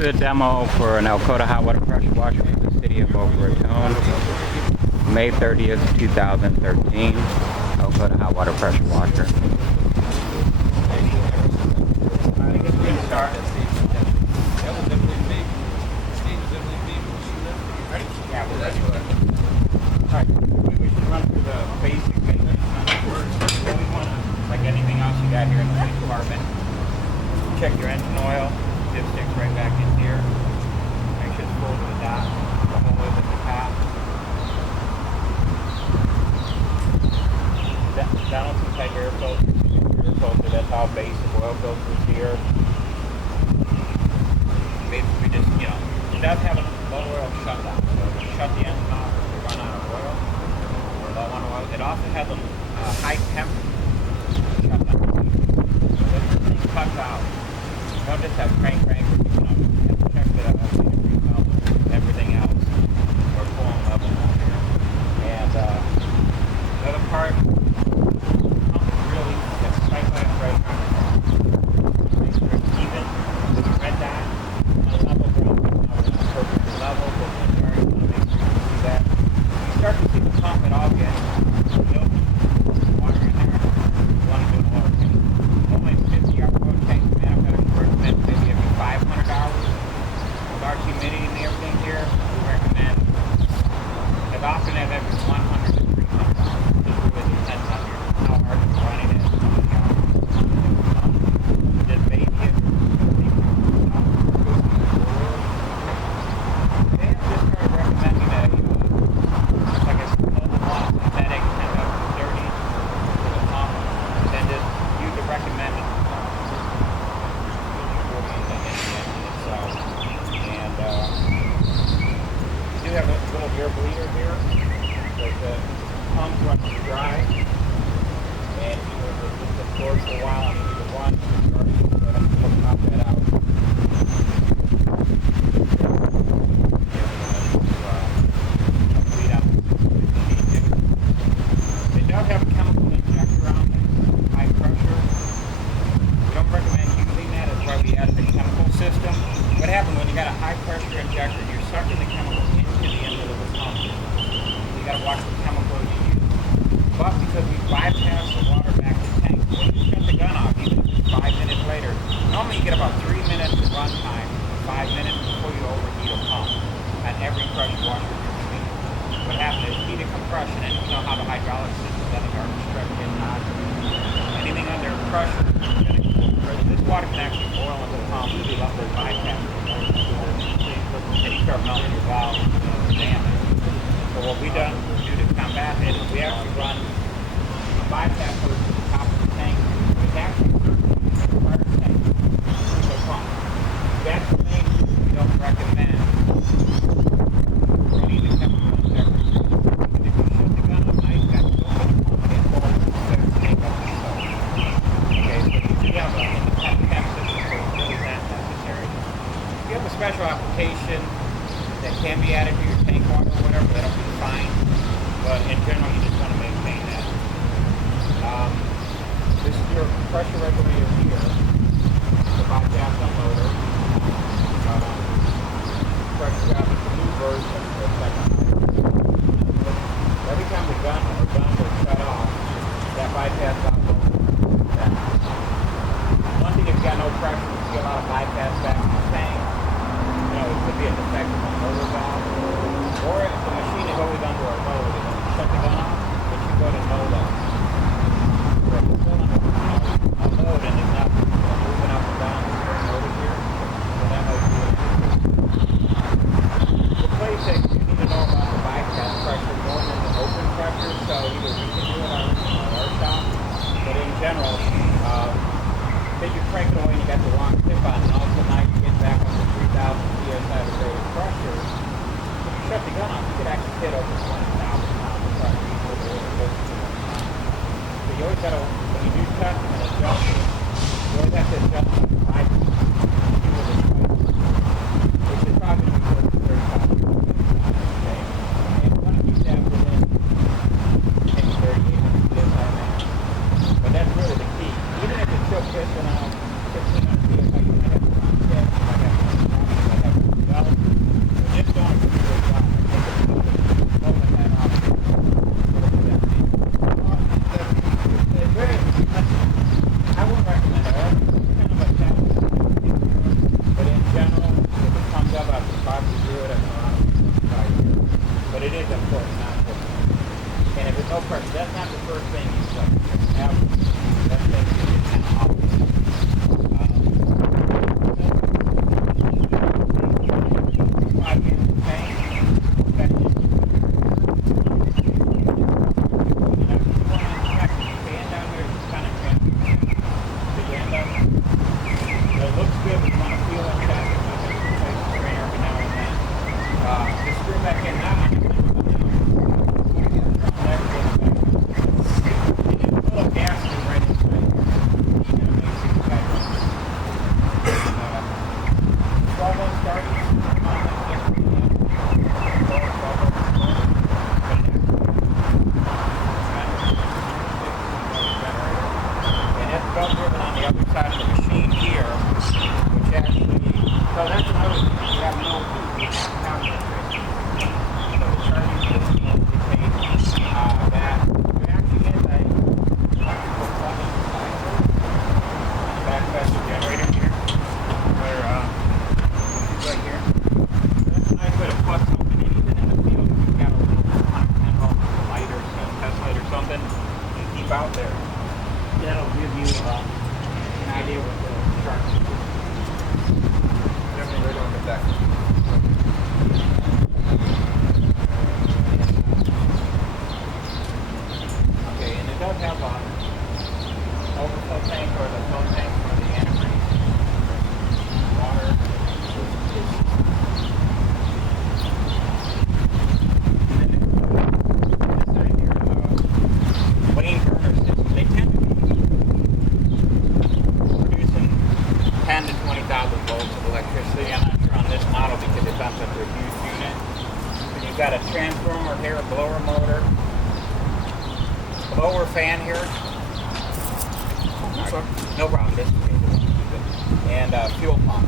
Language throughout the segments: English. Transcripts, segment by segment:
to the demo for an Alkota hot water pressure washer for the city of Boca Raton, May 30th, 2013. Alkota hot water pressure washer. Alright, we should run through the basic maintenance on the works. Like anything else you got here in the police department. Check your engine oil. Dipstick's right back in here. Make sure it's full to the dot. The whole way at the top. Down some tight air filter. That's all basic oil filters here. Basically just, it does have a low oil shutdown. So if you shut the engine off, if you run out of oil, or low on oil, it also has a high temp shutdown. So this thing cuts out. You don't just have crank, you have to check that out, everything else. We're pulling level on here. And the other part, really, it's tight by a right even with the red dot on a level ground. Now it's not perfectly level, but when you're already going to make sure you see that. You start to see the pump at all get water in there. You want to do an oil tank. Only 50-yard oil tank, man, I've got to recommend maybe every $500. With our humidity and everything here, we recommend as often as every $100 to $300. Just really depends on how hard you're running it. Just maybe it. They have just started recommending a, like a synthetic kind of dirty pump, and then just use the recommended itself. And we do have a little air bleeder here, because the pump runs dry, and if you were just absorbed for a while and you need to run, go ahead and pop that out. Bleed out if you need to. They don't have a chemical injector on it, high pressure. We don't recommend using that. That's why we add the chemical system. What happens when you got a high pressure injector, you're sucking the chemical into the end of the pump. You got to watch the chemical you use. But because we bypass the water back to the tank, when you shut the gun off, even if it's 5 minutes later, normally you get about 3 minutes of run time, 5 minutes before you overheat a pump on every pressure washer you're cleaning. What happens is heat of compression, and you know how the hydraulic system doesn't are restricted and hot. Anything under pressure is going to cool. This water can actually boil into the pump if you let this bypass it. And you start melting your valve and damage. So what we do to combat it is we actually run a bypass hose to the top of the tank. It's actually the water tank to the pump. That's the main reason we don't recommend running the chemical injector. If you shut the gun up, now you've got to go in the pump and pull the tank up yourself. Okay, so if you have an independent temp system, so it's really not necessary. If you have a special application that can be added to your tank water or whatever, that'll be fine. But in general, you just want to maintain that. This is your pressure regulator here. The bypass unloader. Pressure valve is the new version for a second. Every time the gun or guns are shut off, that bypass valve goes back. One thing, if you've got no pressure, you see a lot of bypass back in the tank. It could be a defective unloader valve. Or if the machine is always under a load, and when you shut the gun off, it should go to no load. Or if it's still under a load and it's not moving up and down, it's very loaded here, so that might be it. The place that you need to know about the bypass pressure more than the open pressure, so either we can do it on our shop, but in general, say you crank it away and you got the wrong tip on, and all of a sudden now you get back up to 3,000 PSI of rated pressure. If you shut the gun off, you could actually hit over 20,000 pounds of pressure. So you always got to, when you do testing and adjusting, you always have to adjust the bypass. Which is probably going to be 35 okay? And you want to keep that within 3,800 PSI max. But that's really the key. Even if it's still piston out 1,500 PSI, you might have to run 6, you might have to run have that thing kind of off. Out there. That'll give you an idea what the shark is doing. Definitely right on the back. Okay, and it does have a overflow tank or the flow tank for the antifreeze. Water. Got a transformer here, a blower motor, blower fan here. No problem. And fuel pump.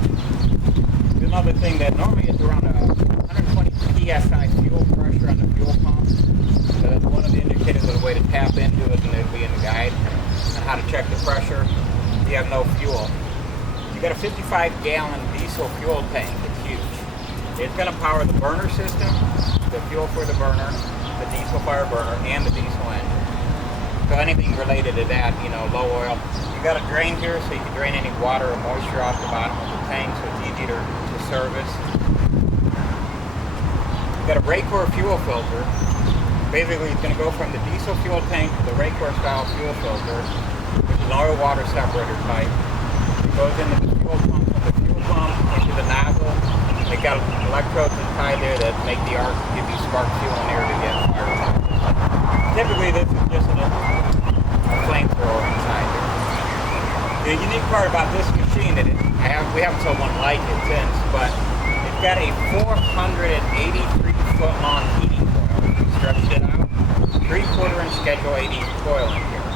Another thing that normally is around 120 PSI fuel pressure on the fuel pump. So that's one of the indicators of the way to tap into it, and it'll be in the guide on how to check the pressure if you have no fuel. You got a 55-gallon diesel fuel tank. It's huge. It's going to power the burner system, the fuel for the burner, the diesel fire burner, and the diesel engine. So anything related to that, you know, low oil. You got a drain here so you can drain any water or moisture off the bottom of the tank so it's easy to service. You got a Regulator fuel filter. Basically it's going to go from the diesel fuel tank to the Regulator style fuel filter, which is an oil water separator type. It goes into the fuel pump, from the fuel pump into the nozzle. They got electrodes inside there that make the arc give you spark fuel in there to get fire. Typically this is just a flamethrower inside there. The unique part about this machine that we haven't sold one like it since, but it's got a 483-foot long heating coil. Stretched it out. 3/4 inch Schedule 80 coil in here.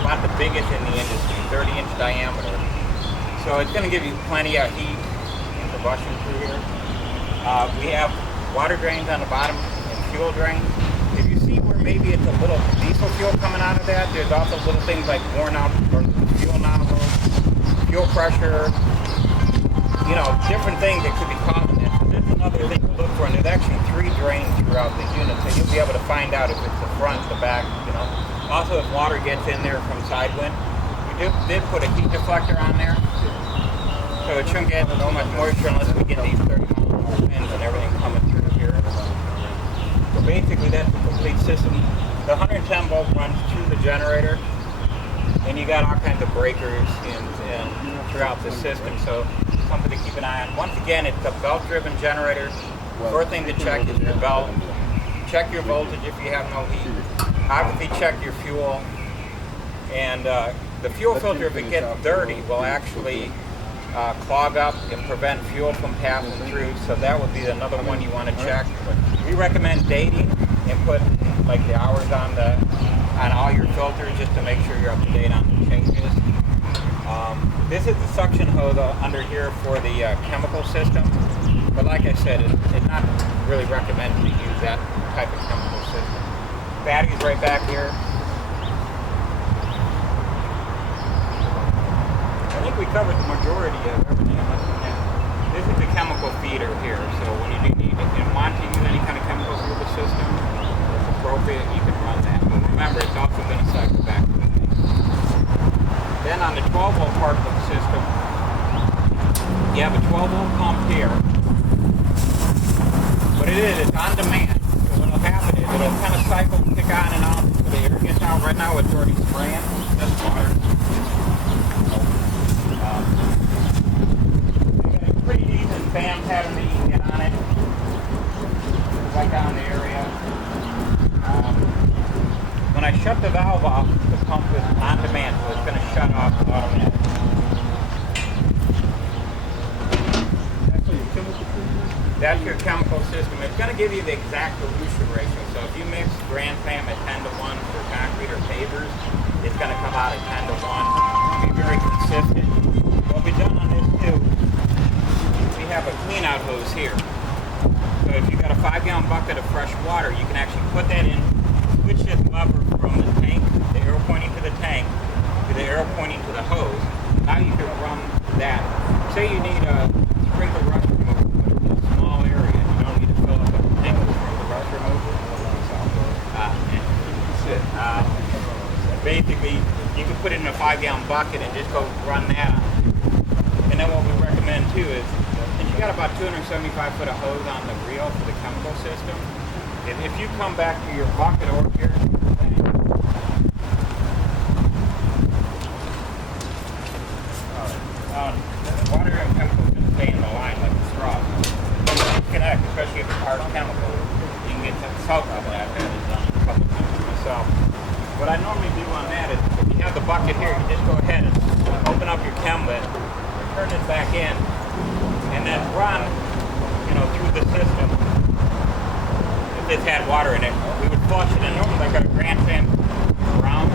About the biggest in the industry, 30-inch diameter. So it's going to give you plenty of heat. Rushing through here. We have water drains on the bottom and fuel drains. If you see where maybe it's a little diesel fuel coming out of that, there's also little things like worn out or fuel nozzles, fuel pressure, you know, different things that could be causing it. So that's another thing to look for. And there's actually 3 drains throughout the unit, so you'll be able to find out if it's the front, the back, you know. Also, if water gets in there from side wind, we did put a heat deflector on there. So it shouldn't get so much moisture unless we get these 30-mile winds and everything coming through here. So basically that's the complete system. The 110 volt runs to the generator, and you got all kinds of breakers throughout the system, so something to keep an eye on. Once again, it's a belt-driven generator. First thing to check is your belt. Check your voltage if you have no heat. Obviously check your fuel. And the fuel filter, if it gets dirty, will actually clog up and prevent fuel from passing through, so that would be another one you want to check. We recommend dating and put like the hours on all your filters just to make sure you're up to date on the changes. This is the suction hose under here for the chemical system, but like I said, it's not really recommended to use that type of chemical system. Battery's right back here. I think we covered the majority of everything. This is the chemical feeder here, so when you do need and want to use any kind of chemical through the system, it's appropriate, you can run that. But remember, it's also going to cycle back to the thing. on the 12 volt part of the system, you have a 12 volt pump here. What it is, it's on demand. So what'll happen is it'll kind of cycle and kick on and off until the air gets out. Right now it's already spraying. That's water. It's got a pretty decent fan pattern that you can get on it. Right down the area. When I shut the valve off, the pump is on demand, so it's going to shut off automatically. That's your chemical system. It's going to give you the exact dilution ratio. So if you mix Grand Slam at 10 to 1 for concrete or pavers, it's going to come out at 10 to 1. Be very consistent. What we've done on this too, we have a clean out hose here. So if you've got a 5-gallon bucket of fresh water, you can actually put that in, switch this lever from the tank, the arrow pointing to the tank, to the arrow pointing to the hose. Now you can run that. Say you need a sprinkler rust remover, but it's a small area. You don't need to fill up a tank with sprinkler rust remover. Basically, you can put it in a 5-gallon bucket and just go run that on. And then what we recommend too is, since you got about 275 foot of hose on the reel for the chemical system, if you come back to your bucket over here, water and chemicals can stay in the line like a straw. Disconnect, especially if it's hard chemical, you can get some soak out of that. I've had it done a couple times myself. What I normally do on that is, if you have the bucket here, you just go ahead and open up your chem lid, turn it back in, and then run, through the system. If this had water in it, we would flush it, and normally like a Grand Slam brown,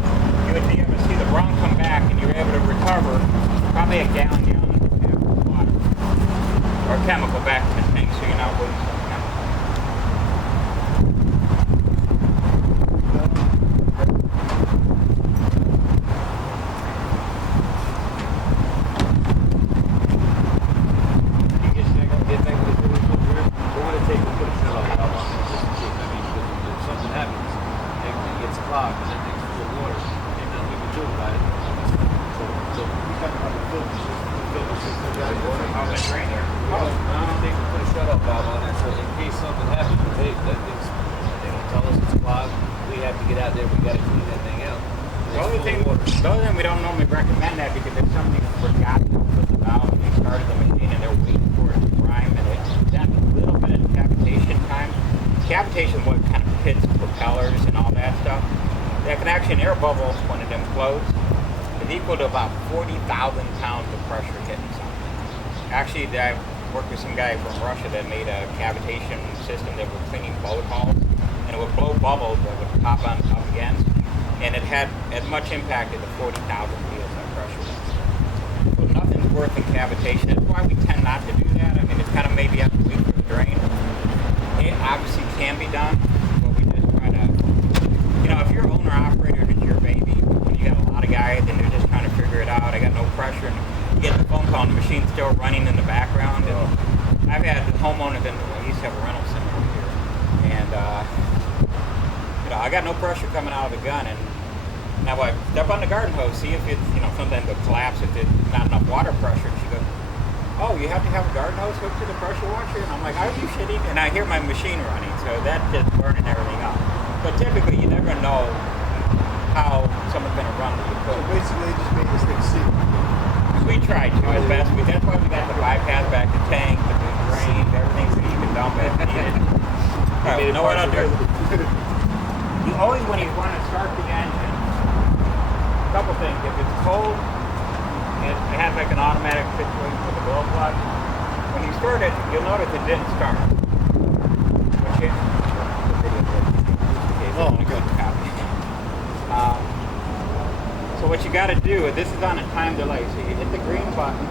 you would be able to see the brown come back, and you're able to recover probably a gallon of water or chemical back to the tank, so you're not wasting chemical. The only thing we don't normally recommend that because if somebody forgot to put the valve and they started the machine and they're waiting for it to prime and that's a little bit of cavitation time. Cavitation is what kind of hits propellers and all that stuff. That can actually, an air bubble when it implodes is equal to about 40,000 pounds of pressure hitting something. Actually, I worked with some guy from Russia that made a cavitation system that was cleaning boat hulls, and it would blow bubbles that would pop on up against. And it had as much impact as the 40,000 PSI pressure. So nothing's worse than cavitation. That's why we tend not to do that. I mean, it's kind of maybe have to wait for the drain. It obviously can be done, but we just try to, if you're owner-operator, it's your baby. You got a lot of guys and they're just trying to figure it out. I got no pressure. And you get the phone call and the machine's still running in the background. And I've had homeowners, and I used to have a rental center over here. And, I got no pressure coming out of the gun, and now I step on the garden hose, see if it's, sometimes it'll collapse if it's not enough water pressure. And she goes, oh, you have to have a garden hose hooked to the pressure washer? And I'm like, are you shitting? And I hear my machine running, so that's just burning everything up. But typically, you never know how someone's going to run the equipment. So basically, they just made this thing see. We tried to as best we. That's why we got the bypass back to tank, the drain, everything, so you can dump it if needed. All right, know what I'll do? You always, when you want to start the engine, a couple things. If it's cold, it has like an automatic situation with the glow plug. When you start it, you'll notice it didn't start. Which is oh, good. So what you got to do, this is on a time delay. So you hit the green button,